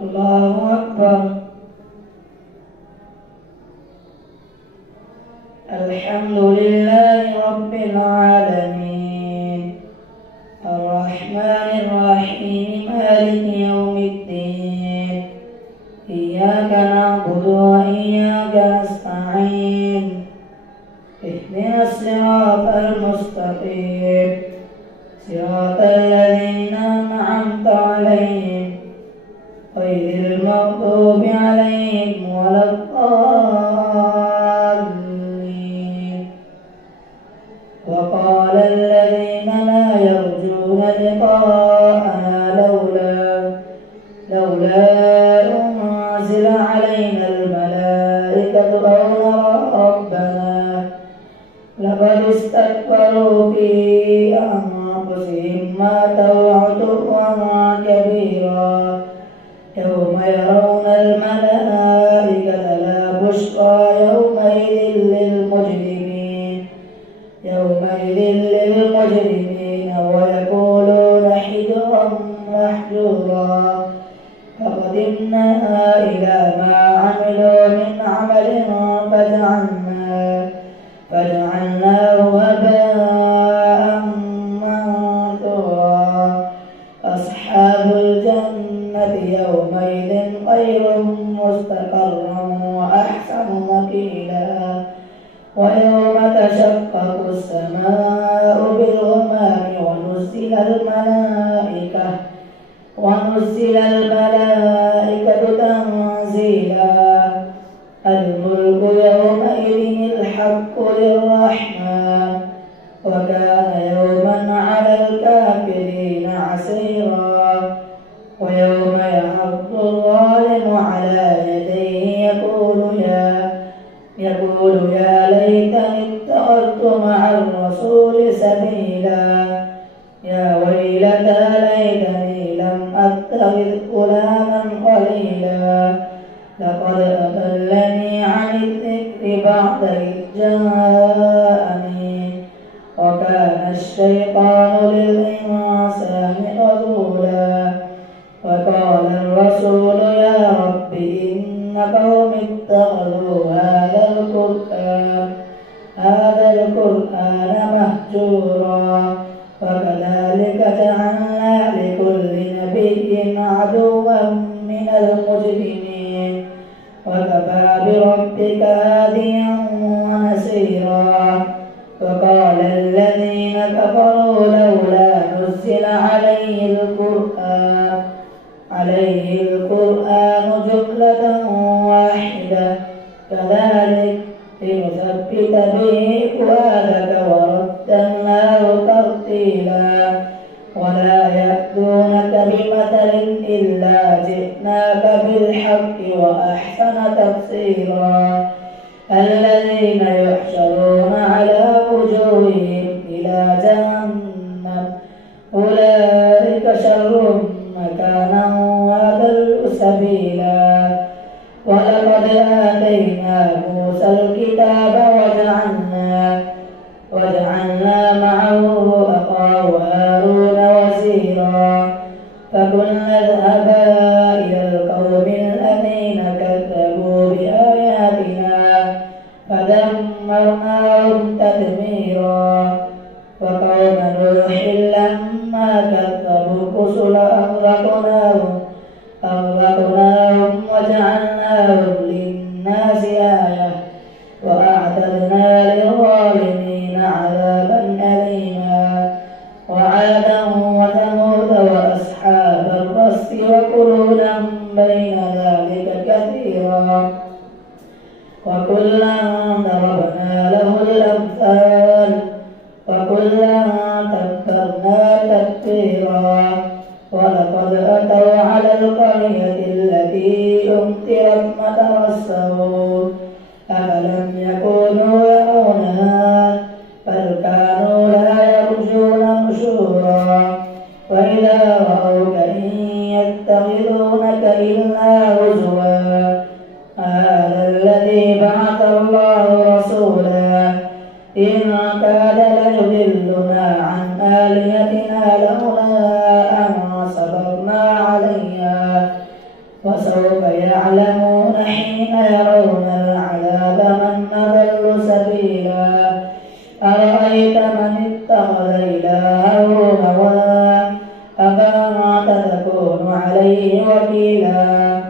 الله أكبر. الحمد لله رب العالمين الرحمن الرحيم مالك يوم الدين إياك نعبد وإياك نستعين اهدنا الصراط المستقيم صراط الذين أنعمت عليهم غير المغضوب عليهم ولا الضالين. وقال الذين لا يرجون لقاءنا لولا أنزل علينا الملائكة أو نرى ربنا لقد استكبروا في أنفسهم ما عتوا كبيرا. يوم يرون الملائكة لا بشرى يومئذ للمجرمين ويقولون حجرا محجورا. فقدمنا إلى ما عملوا من عمل فجعلناه هباء منثورا. أصحاب الجنة يومئذ خير مستقرا وأحسن مقيلا. ويوم تشقق السماء بالغمام ونزل الملائكة تنزيلا. الملك يومئذ الحق للرحمن وكان يوما على الكافرين عسيرا. ويوم يعض الظالم على يديه يقول يا ليتني اتخذت مع الرسول سبيلا. يا ويلتى ليتني لم أتخذ فلانا خليلا. لقد أضلني عن الذكر بعد إذ جاءني وكان الشيطان للإنسان خذولا. وقال الرسول يا رب إن قوم اتخذوا هذا القرآن مهجورا. وكذلك جعلنا لكل نبي عدوا من المجرمين وكفى بربك هاديا ونصيرا. وقال الذين كفروا لولا نزل عليه القرآن جملة واحدة كذلك لنثبت به فؤادك ورتلناه ترتيلا. ولا يأتونك بمثل إلا جئناك بالحق وأحسن تفسيرا. الذين يحشرون على وجوههم إلى جهنم أولئك شر مكانا وأضل سبيلا. ولقد آتينا موسى الكتاب وجعلنا معه أخاه هارون وزيرا. فقلنا اذهبا إلى القوم الذين كذبوا بآياتنا فدمرناهم تدميرا. وقوم نوح لما كذبوا الرسل أغرقناهم وجعلناهم للناس آية وأعتدنا للظالمين عذابا أليما. وعادا وثمود وأصحاب الرس وقرونا بين ذلك كثيرا. وكلا ضربنا له الأمثال وكلا تبرنا تتبيرا. ولقد أتوا على القرية التي أمطرت مطر السوء أفلم يكونوا يرونها بل كانوا لا يرجون نشورا. وإذا رأوك إن يتخذونك إلا هزوا هذا الذي بعث الله رسولا. إن كاد ليضلنا عن آلهتنا لولا أن صبرنا عليها وسوف يعلمون حين يرون العذاب من أضل سبيلا أرأيت من اتخذ إلهه هواه أفأنت تكون عليه وكيلا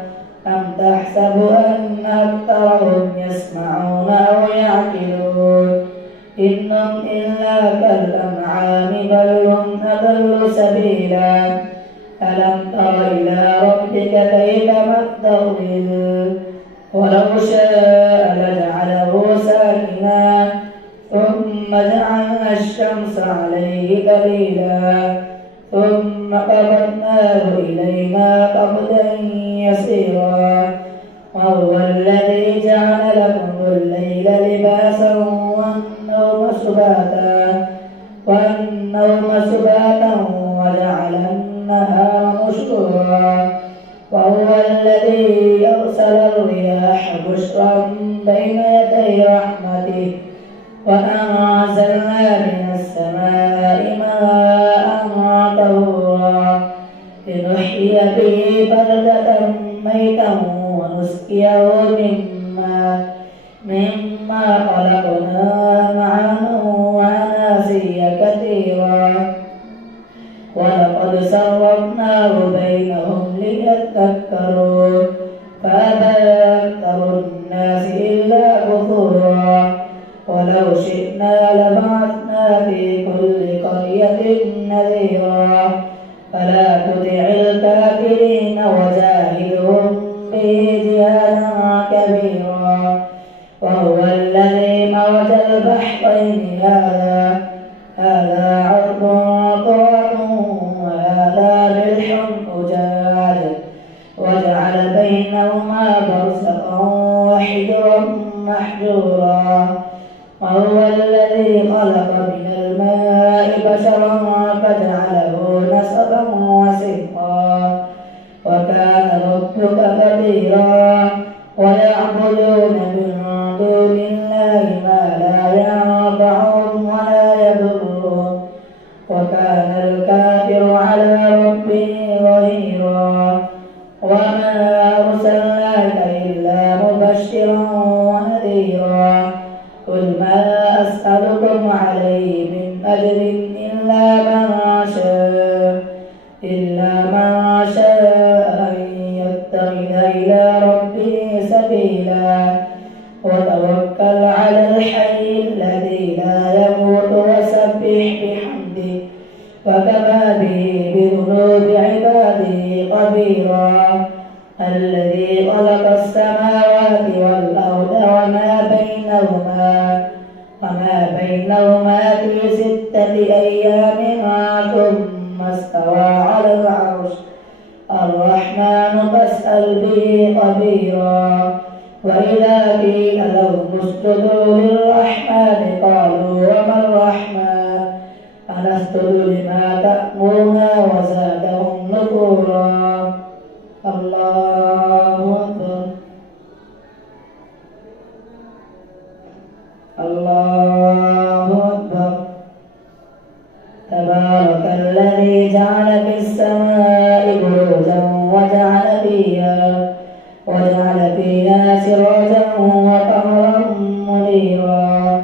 أم تحسب أن أكثرهم يسمعون أو يعقلون إنهم إلا كالأنعام بل هم أضل سبيلا ألم تر إلى ربك كيف مد الظل ولو شاء لجعله ساكنا ثم جعلنا الشمس عليه دليلا ثم قبضناه إلينا قبضا يسيرا وهو الذي جعل لكم الليل لباسا والنوم سباتا وجعل النهار نشورا وهو الذي أرسل الرياح بشرا بين يدي رحمته وأنزلنا من السماء ماء طهورا لنحيي به بلدة ميتا ونسقيه مما خلقنا أنعاما وأناسيا كثيرا ولقد صرفناه بينهم ليذكروا فأبى أكثر الناس إلا كفورا ولو شئنا لبعثنا في كل قرية نذيرا فلا تطع الكافرين وجاهدهم به جهادا كبيرا وهو الذي مرج البحرين هذا عرض فرات وهذا ملح أجاج وجعل بينهما برزخا وحجرا محجورا وهو الذي خلق من الماء بشرا فجعله نسبا وسقا وكان ربك قديرا ويعبدون من دون الله ما لا ينفعهم ولا يضرهم وكان الكافر على ربه ظهيرا وما أرسلناك إلا مبشرا ونذيرا قل ما أسألكم عليه من أجر إلا من شاء أن يتخذ إلى ربه سبيلا وتوكل على الحي الذي لا يموت وسبح بحمده وكفى به بذنوب عباده خبيرا الذي خلق السماوات والأرض وما بينهما في 6 أيام ثم استوى على العرش الرحمن فاسأل به خبيرا وإذا قيل لهم اسجدوا للرحمن قالوا وما الرحمن أنسجد لما تأمرنا وزادهم نفورا الله أكبر الله أكبر تبارك الذي جعل في السماء بروجا وجعل فيها سراجا وقمرا منيرا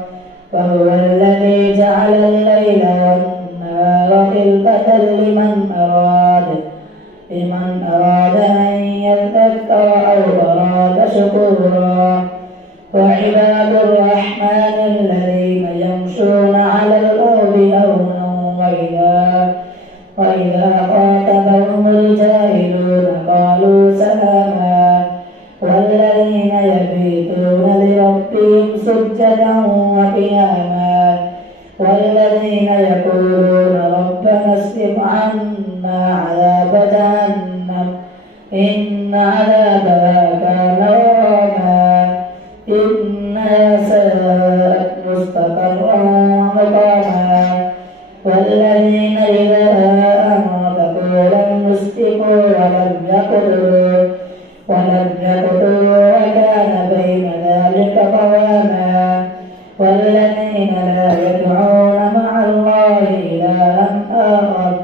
وهو الذي جعل الليل والنهار خلفة لمن أراد أن يذكر أو أراد شكورا وعباد الرحمن الذين يمشون على الأرض هونا وإذا خاطبهم الجاهلون قالوا سلاما والذين يبيتون لربهم سجدا وقياما والذين يقولون ربنا اصرف عنا عذاب جهنم إن عذابها كان غراما إنها ساءت مستقرا ومقاما والذين إذا أنفقوا لم يسرفوا ولم يقتروا وكان بين ذلك قواما والذين لا يدعون مع الله إلها آخر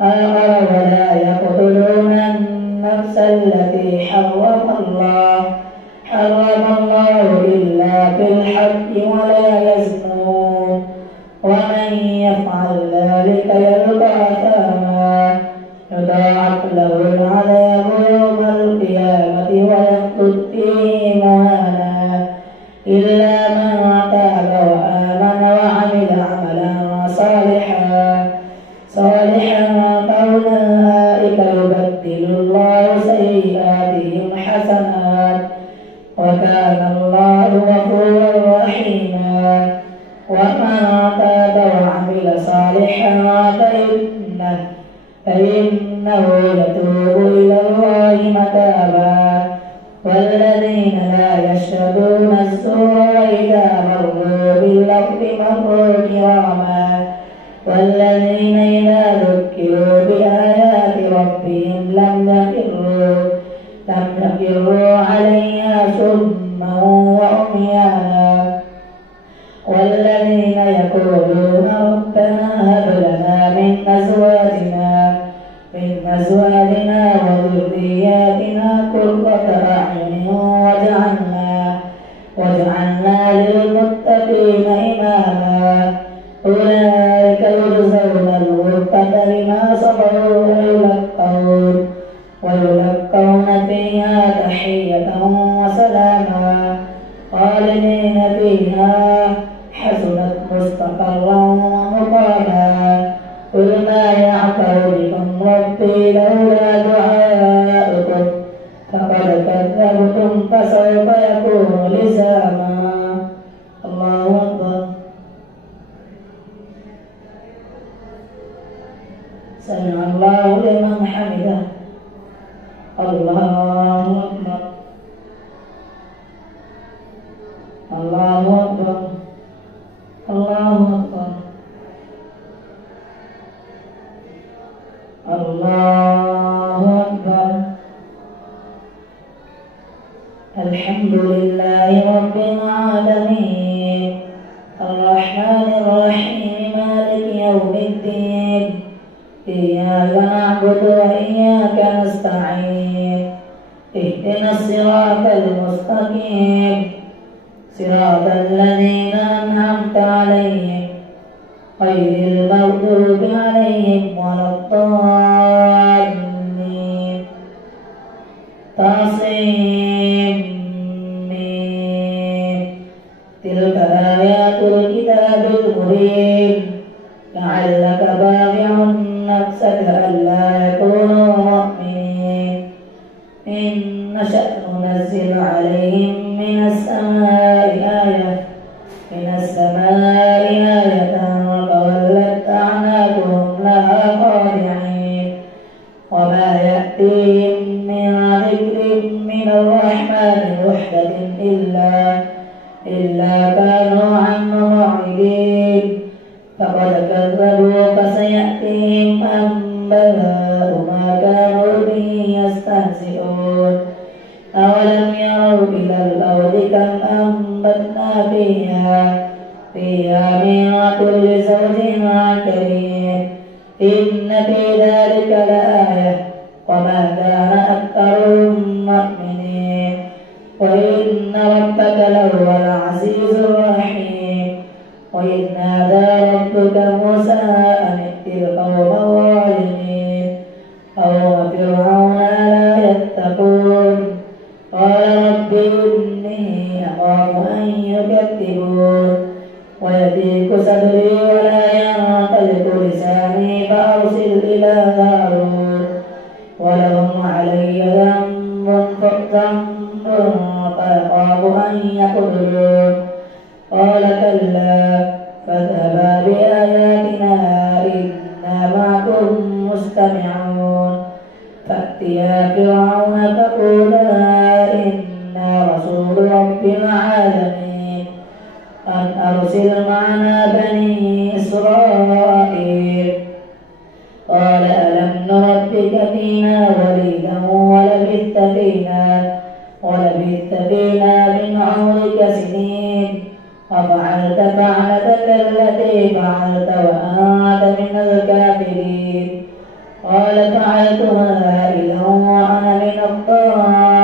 ولا يقتلون النفس التي يضاعف له العذاب يوم القيامة ويخلد فيه مهانا إلا من تاب وآمن وعمل عملا صالحا فأولئك يبدل الله سيئاتهم حسنات وكان الله غفورا رحيما. ومن تاب وعمل صالحا فإنه يتوب إلى الله متابا. والذين لا يشهدون الزور وإذا مروا باللغو مروا كراما. والذين إذا ذكروا بآيات ربهم لم يخروا عليها سما وعميانا. والذين يقولون ربنا هب لنا من أزواجنا وذرياتنا قرة أعين واجعلنا للمتقين إماما. أولئك يجزون الغرفة بما صبروا ويلقون فيها تحية وسلاما خالدين فيها حسنت مستقرا ومقاما. قل ما يعبأ بكم ربي لولا دعاؤكم فقد كذبتم فسوف يكون لزاما. الله أكبر. سمع الله لمن حمده. الله أكبر. الله أكبر. الله أكبر. الله أكبر. الحمد لله رب العالمين الرحمن الرحيم مالك يوم الدين إياك نعبد وإياك نستعين اهدنا الصراط المستقيم صراط الذين أنعمت عليهم غير المغضوب عليهم ولا الضالين. طاسين تلك آيات الكتاب المبين لعلك باغع نفسك ألا يكونوا مؤمنين. إن نشأ ننزل عليهم من السماء آية فولت أعناقهم لها خاضعين. وما يأتيهم من ذكر من الرحمن محدث إلا كانوا عنه معرضين. فقد كذبوا فسيأتيهم أنباء ما كانوا به يستهزئون. أولم يروا إلى الأرض كم أنبتنا فيها من كل زوج كريم. إن في ذلك لآية وما كان أكثرهم مؤمنين. وإن ربك لهو العزيز الرحيم. وإذ نادى ربك موسى أن ائت القوم الظالمين قوم فرعون ألا يتقون. قال رب إني أخاف أن يكذبون ويضيق صدري ولا ينطلق لساني فأرسل إلى هارون ولهم علي ذنب فأخاف أن يقتلون. قال كلا فاذهبا بآياتنا إنا معكم مستمعون. فأتيا فرعون فقولا إنا رسول رب العالمين أن أرسل معنا بني إسرائيل. قال ألم نربك فينا وليدا ولبثت فينا من عمرك سنين وفعلت فعلتك التي فعلت وأنت من الكافرين. قال فعلتها إذا وأنا من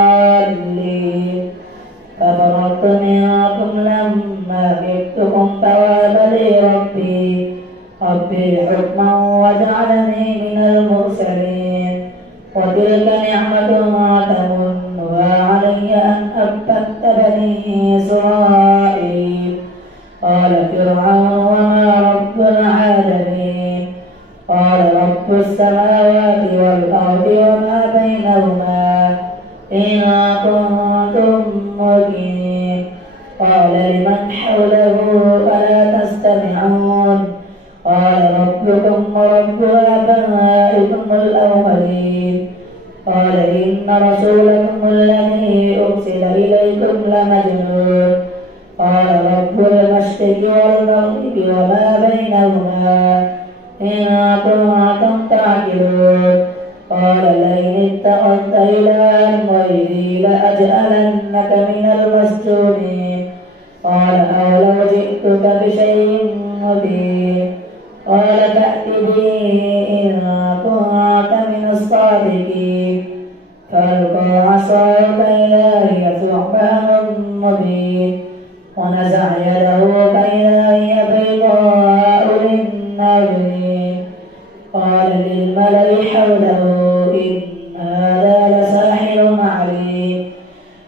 الضالين. ففررت منكم لما خفتكم فوهب لي ربي حكما وجعلني من المرسلين. الأرض وما بينهما إن كنتم موقنين. قال لمن حوله ألا تستمعون قال ربكم ورب آبائكم الأولين. قال إن رسولكم الذي أرسل إليكم لمجنون. قال رب المشرق والمغرب وما بينهما إن كنتم تعقلون. قال لئن اتخذت إلها غيري لأجعلنك من المسجونين. قال أولو جئتك بشيء مبين. قال فأت به إن كنت من الصادقين. فألقى عصاه فإذا هي ثعبان مبين ونزع يده فإذا هي بيضاء للناظرين. قال للملأ حوله إن هذا لساحر عليم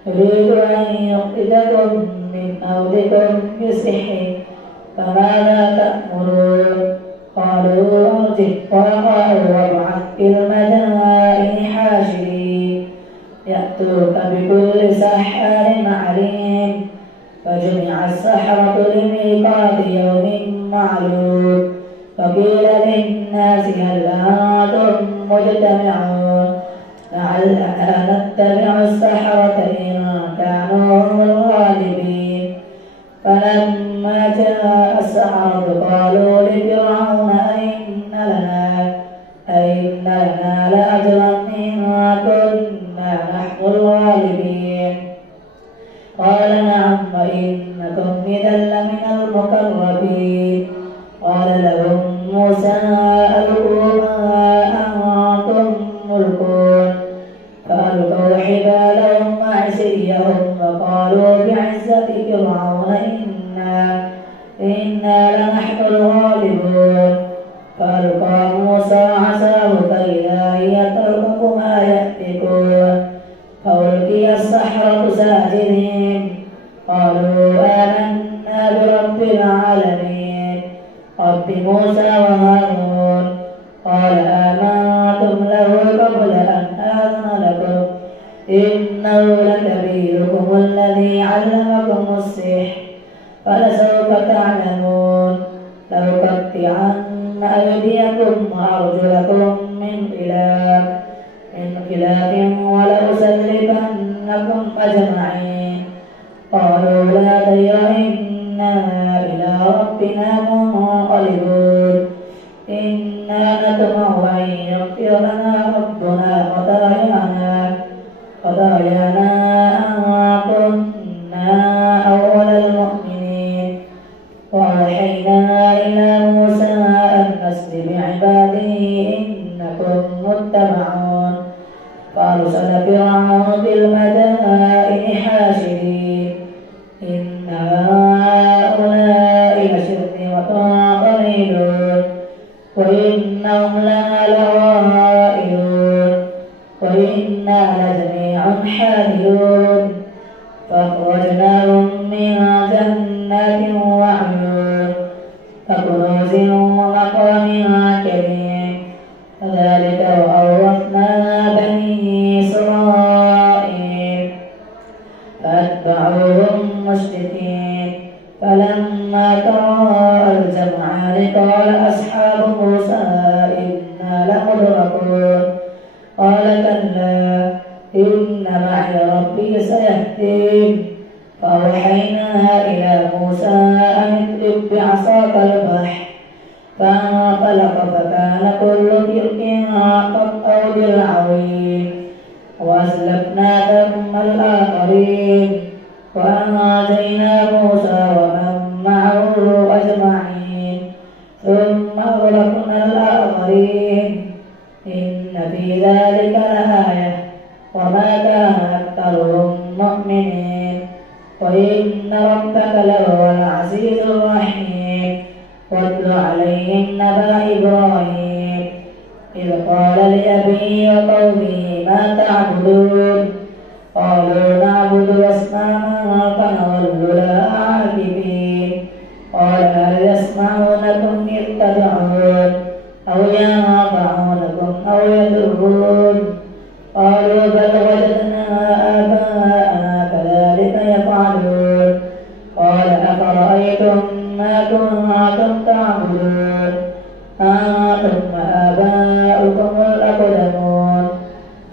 يريد أن يخرجكم من أرضكم بسحره فماذا تأمرون؟ قالوا ارجع وراءه وابعث في المدائن حاشرين يأتوك بكل سحار عليم. فجمع السحرة لميقات يوم معلوم. فقيل للناس هل أنتم مجتمعون لعلنا نتبع السحرة إن كانوا هم الغالبين. فلما جاء السحرة قالوا لفرعون أئن لنا لأجرا إن كنا نحن الغالبين. قال نعم وإنكم إذا لمن المقربين. قال لهم موسى ألقوا ما أنتم ملقون. فألقوا حبالهم وعصيهم وقالوا بعزة فرعون إنا لنحن الغالبون. فألقى موسى عصاه فإذا هي تلقف ما يأفكون. فألقي السحرة ساجدين قالوا آمنا برب العالمين رب موسى وهارون. قال آمنتم له قبل أن آذن لكم إنه لكبيركم الذي علمكم السحر فلسوف تعلمون. لأقطعن أيديكم وأرجلكم من خلاف ولأسلبنكم أجمعين. قالوا لا ضير إنا إلى ربنا منقلبون. إنا نطمع أن يغفر لنا ربنا خطايانا أن كنا أول المؤمنين. وأوحينا إلى موسى أن أسر بعبادي إنكم متبعون. فأرسل فرعون بالمدائن حاشرين إن هؤلاء لشرذمة قليلون وإنهم لنا لغائبون وإنا لجميع حاذرون. فأخرجناهم من جنات وعيون وكنوز ومقام كريم. كذلك وأورثنا بني إسرائيل فأتبعوهم مشركين. فلما تراءى الجمعان قال أصحاب موسى إنا لمدركون. قال كلا إن معي ربي سيهدين. فأوحينا إلى موسى أن اضرب بعصاك البحر فانفلق فكان كل فرق كالطود العظيم. وأزلفنا ثم الآخرين وأنجينا موسى ومن معه أجمعين ثم أغرقنا الآخرين. إن في ذلك لآية وما كان أكثرهم مؤمنين وإن ربك لهو العزيز الرحيم. واتل عليهم نبأ إبراهيم إذ قال لأبيه وقومه ما تعبدون. قالوا نعبد أصناما فنظل لها عاكفين. قال هل يسمعونكم إذ تدعون أو ينفعونكم أو يضرون قالوا بل وجدنا آباءنا كذلك يفعلون قال أفرأيتم ما كنتم تعبدون أنتم وآباؤكم الأقدمون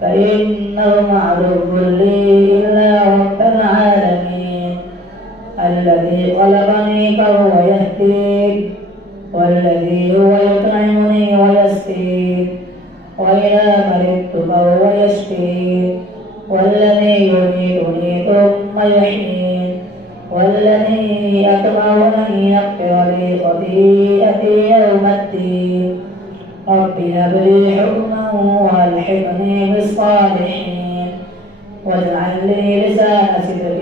فإنهم عدو لي إلا رب العالمين الذي خلقني فهو يهدين والذي هو يطعمني ويسقين وإذا مرضت فهو يشفين والذي يميتني ثم يحيين والذي أطمع أن يغفر لي خطيئتي يوم الدين رب هب لي حكما والحقني بالصالحين واجعل لي لسان صدق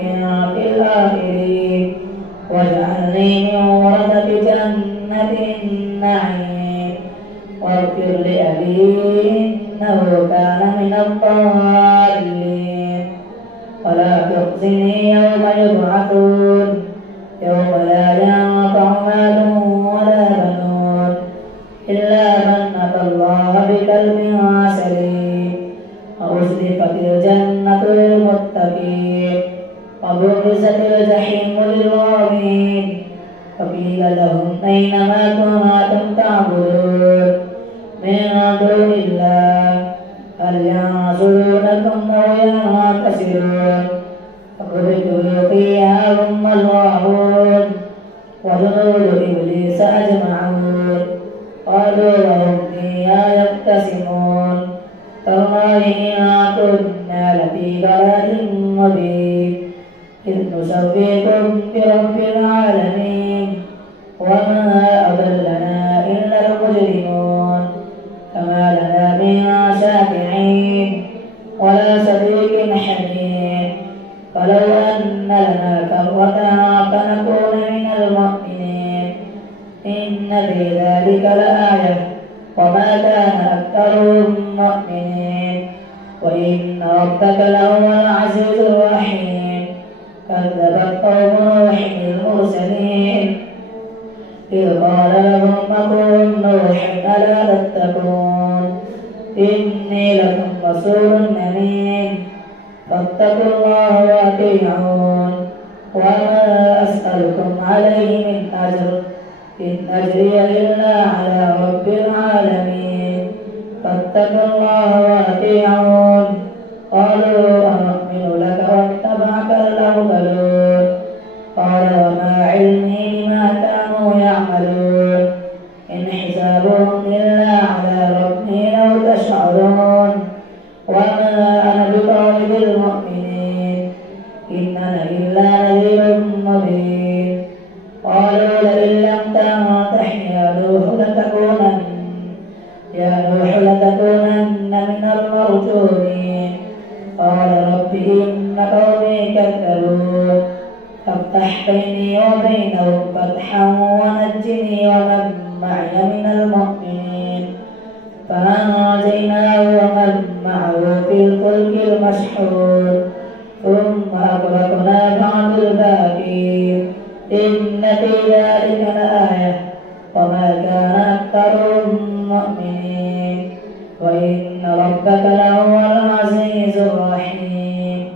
في الآخرين واجعلني من ورثة جنة النعيم واغفر لأبي إنه كان من الضالين ولا تخزني يوم يبعثون يوم لا ينفع مال ولا بنون إلا من أتى الله بقلب سليم وأزلفت الجنة للمتقين وبرزت الجحيم للغاوين وقيل لهم أين ما كنتم تعبدون من دون الله هل ينصرونكم أو ينتصرون فاخرجوا فيها هم الغاوون وجنود إبليس أجمعون قالوا وهم فيها يختصمون تالله إن كنا لفي ضلال مبين إذ نسويكم برب العالمين وما أضلنا إلا المجرمون فما لنا من شافعين ولا صديق حميم فلو أن لنا كرة فنكون من المؤمنين إن في ذلك لآية وما كان أكثرهم مؤمنين وإن ربك لهو العزيز الرحيم كذبت قوم نوح المرسلين إذ قال لهم أخوهم نوح ألا تتقون إني لكم رسول أمين فاتقوا الله وأطيعون وما أسألكم عليه من أجر إن أجري إلا على رب العالمين فاتقوا الله وأطيعون قالوا أنؤمن لك واتبعك الأرذلون قال وما علمي بما كانوا يعملون إن حسابهم إلا على ربي لو تشعرون وما أنا بطارد المؤمنين إن أنا إلا نذير مبين قالوا لئن لم تنته يا نوح لتكونن من المرجومين قال رب إن قومي كذبون فافتح بيني وبينهم فتحا ونجني ومن معي من المؤمنين فأنجيناه ومن معه في الفلك المشحون ثم أغرقنا بعد الباقين إن في ذلك لآية وما كان أكثرهم مؤمنين وإن ربك لهو العزيز الرحيم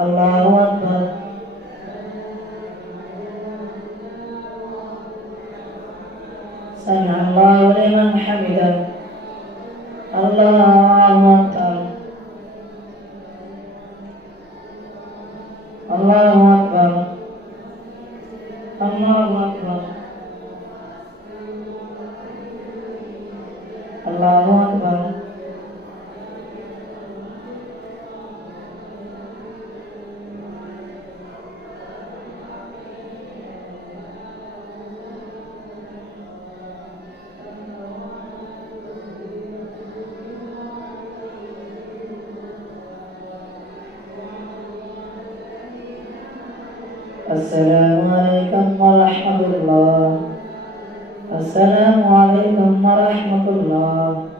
الله أكبر سمع الله لمن حمده الله أكبر الله أكبر الله أكبر الله أكبر السلام عليكم ورحمة الله. السلام عليكم ورحمة الله.